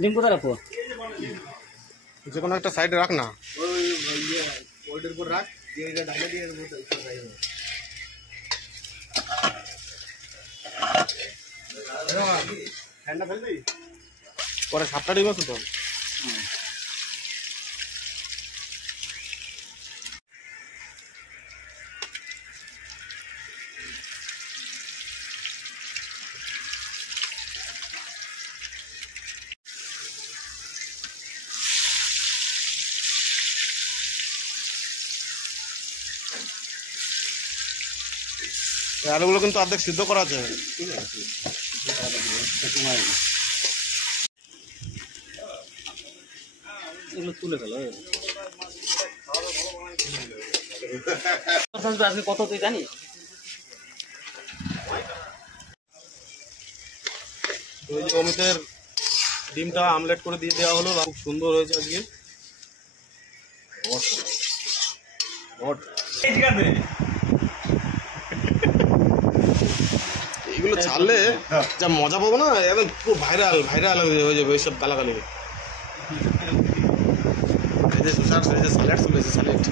ডিম কোথায় রাখবো? যে কোনো একটা সাইডে রাখ না। ওইটার উপর রাখ, দিয়ে ডালে দিয়ে ঠান্ডা ফেলবি পরে 7টা ডিম আছে তো। আলুগুলো কিন্তু অর্ধেক সিদ্ধ করা আছে। ঠিক আছে, এগুলো তুলে ফেলো। আজকে কত তুই জানিস? ওই যে অমিতের ডিমটা আমলেট করে দিয়ে দেওয়া হলো, খুব সুন্দর হয়েছে আজকে। এইগুলো ছাড়লে যা মজা পাবো না, একদম পুরো ভাইরাল ভাইরাল হয়ে যাবে এইসব গালাগালি। এই যে স্যালাড চলে এসেছে, স্যালাড।